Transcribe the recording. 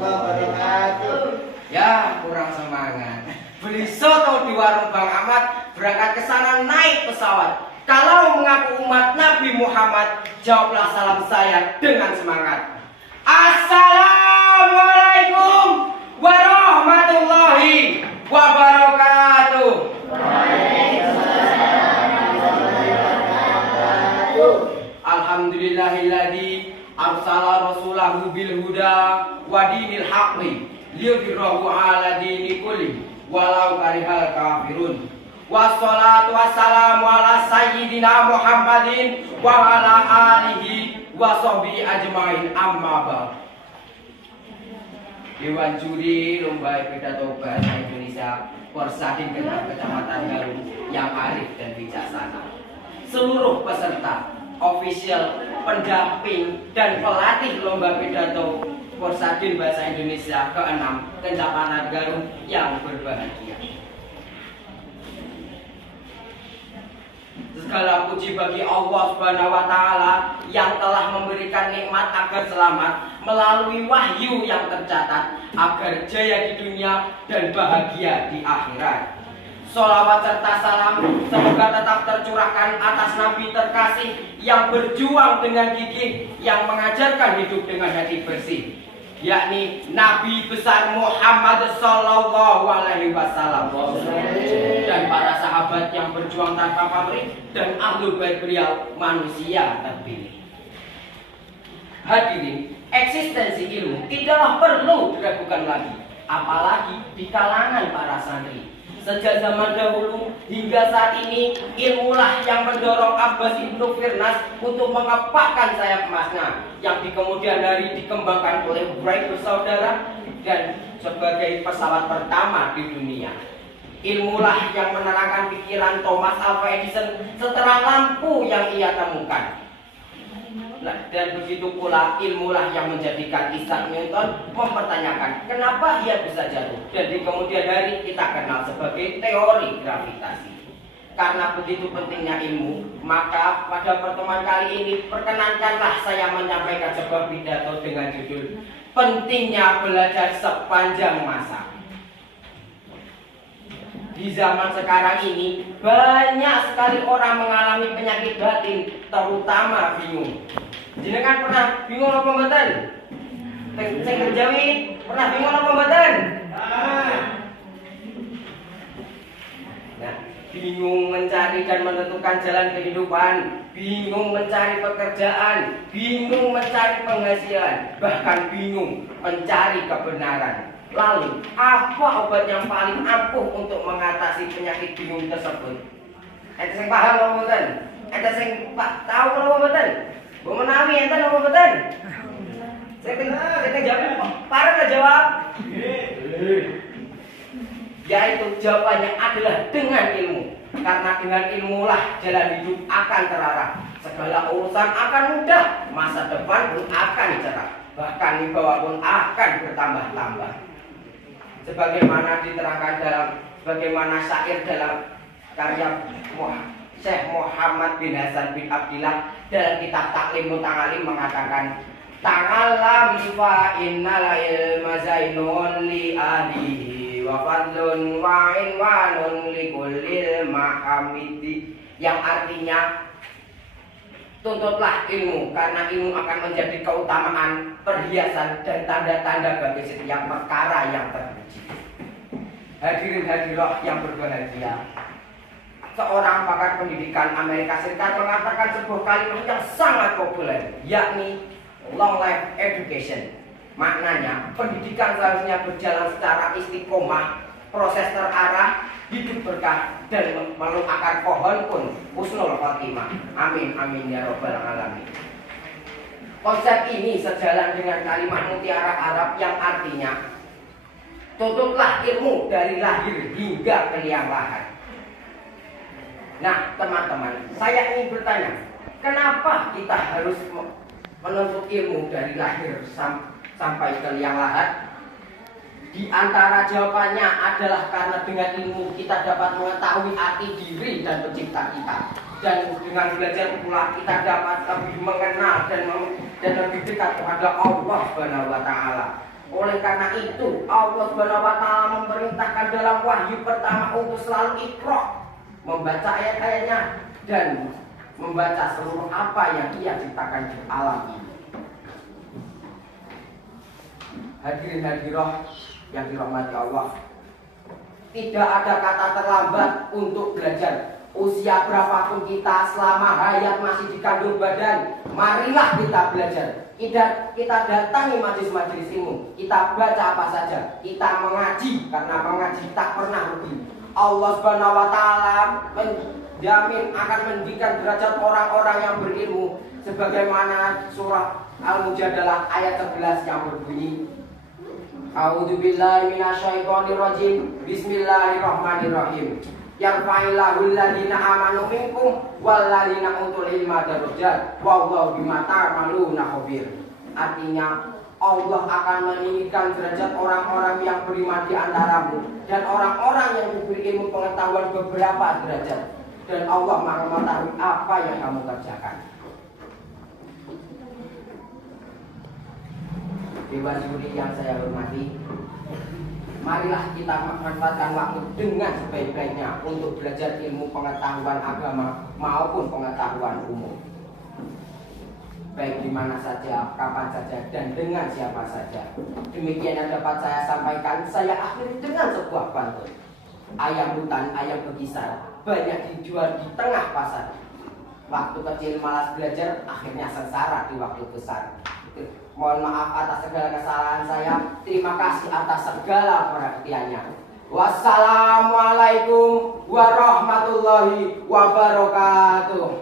wabarakatuh. Ya, kurang semangat. Beli soto di warung Bang Ahmad, berangkat ke sana naik pesawat. Kalau mengaku umat Nabi Muhammad, jawablah salam saya dengan semangat. Assalamualaikum warahmatullahi wabarakatuh. Alhamdulillahilladzi arsala rasulahu bil huda wa dinil haqqi liyudhhirahu 'ala dini kulli walau karihal kafirun. Wassalatu wassalamu ala sayyidina Muhammadin wa ala alihi wa sahbihi ajmain, amma ba'd. Dewan juri lomba pidato bahasa Indonesia Porsadin Kecamatan Garut yang arif dan bijaksana, seluruh peserta, ofisial, pendamping, dan pelatih lomba pidato Porsadin Bahasa Indonesia ke-6 Kecamatan Garut yang berbahagia. Segala puji bagi Allah Subhanahu wa Ta'ala yang telah memberikan nikmat agar selamat melalui wahyu yang tercatat, agar jaya di dunia dan bahagia di akhirat. Sholawat serta salam semoga tetap tercurahkan atas Nabi terkasih yang berjuang dengan gigih, yang mengajarkan hidup dengan hati bersih, yakni Nabi besar Muhammad Sallallahu Alaihi Wasallam, dan para sahabat yang berjuang tanpa pamrih, dan ahlul bait beliau manusia terpilih. Hadirin, eksistensi ilmu tidaklah perlu diragukan lagi, apalagi di kalangan para santri. Sejak zaman dahulu hingga saat ini, ilmulah yang mendorong Abbas Ibnu Firnas untuk mengepakkan sayap emasnya, yang di kemudian hari dikembangkan oleh Wright bersaudara dan sebagai pesawat pertama di dunia. Ilmulah yang menerangkan pikiran Thomas Alva Edison setelah lampu yang ia temukan. Dan begitu pula ilmulah yang menjadikan Isaac Newton mempertanyakan kenapa ia bisa jatuh, dan di kemudian hari kita kenal sebagai teori gravitasi. Karena begitu pentingnya ilmu, maka pada pertemuan kali ini perkenankanlah saya menyampaikan sebuah pidato dengan judul Pentingnya Belajar Sepanjang Masa. Di zaman sekarang ini banyak sekali orang mengalami penyakit batin, terutama bingung. Jenengan pernah bingung apa mboten? Sing Jawi pernah bingung apa mboten? Nah, bingung mencari dan menentukan jalan kehidupan, bingung mencari pekerjaan, bingung mencari penghasilan, bahkan bingung mencari kebenaran. Lalu, apa obat yang paling ampuh untuk mengatasi penyakit bingung tersebut? Ente sing paham apa mboten? Ente sing tahu apa mboten? Bu menawi ente apa mboten? Saya jawab, parah nggak jawab? Yaitu jawabannya adalah dengan ilmu. Karena dengan ilmulah jalan hidup akan terarah, segala urusan akan mudah, masa depan pun akan cerah, bahkan wibawa pun akan bertambah-tambah. Sebagaimana diterangkan bagaimana syair dalam karya Syekh Muhammad bin Hasan bin Abdillah dalam kitab Taklimut Ta'alim mengatakan, ta'allam fa innal ilma zainun li ahlihi wa fadlun wa inwanun li kullil mahamidi, yang artinya tuntutlah ilmu karena ilmu akan menjadi keutamaan, perhiasan, dan tanda-tanda bagi setiap perkara yang terpuji. Hadirin hadirat yang berbahagia, seorang pakar pendidikan Amerika Serikat mengatakan sebuah kalimat yang sangat populer, yakni long life education. Maknanya, pendidikan seharusnya berjalan secara istiqomah, proses terarah, hidup berkah, dan meluk akar pohon pun husnul khotimah. Amin amin ya robbal alamin. Konsep ini sejalan dengan kalimat mutiara Arab yang artinya tutuplah ilmu dari lahir hingga ke liang lahat. Nah teman-teman, saya ingin bertanya, kenapa kita harus menuntut ilmu dari lahir sampai ke liang lahat? Di antara jawabannya adalah karena dengan ilmu kita dapat mengetahui arti diri dan pencipta kita, dan dengan belajar pula kita dapat lebih mengenal dan lebih dekat kepada Allah Subhanahu wa Ta'ala. Oleh Oleh karena itu Allah Subhanahu wa taala memerintahkan dalam wahyu pertama untuk selalu iqra, membaca ayat-ayatnya dan membaca seluruh apa yang ia ciptakan di alam ini. Hadirin hadirat yang dirahmati Allah, tidak ada kata terlambat untuk belajar. Usia berapapun kita, selama hayat masih dikandung badan, marilah kita belajar. Kita datangi majelis-majelis ilmu, kita baca apa saja, kita mengaji, karena mengaji tak pernah rugi. Allah Subhanahu wa taala menjamin akan meninggikan derajat orang-orang yang berilmu, sebagaimana surah Al-Mujadalah ayat 11 yang berbunyi, A'udzubillahi minasyaitonirrajim. Bismillahirrahmanirrahim. Yarfa'illahu alladziina aamanu minkum walladziina utul ilma darajat wallahu bima ta'maluna khabir. Artinya Allah akan meninggikan derajat orang-orang yang beriman di antaramu dan orang-orang yang diberi ilmu pengetahuan beberapa derajat, dan Allah Maha mengetahui apa yang kamu kerjakan. Dewan juri yang saya hormati, marilah kita memanfaatkan waktu dengan sebaik-baiknya untuk belajar ilmu pengetahuan agama maupun pengetahuan umum, baik di mana saja, kapan saja, dan dengan siapa saja. Demikian yang dapat saya sampaikan. Saya akhiri dengan sebuah pantun. Ayam hutan, ayam bekisar, banyak dijual di tengah pasar. Waktu kecil malas belajar, akhirnya sengsara di waktu besar. Mohon maaf atas segala kesalahan saya. Terima kasih atas segala perhatiannya. Wassalamualaikum warahmatullahi wabarakatuh.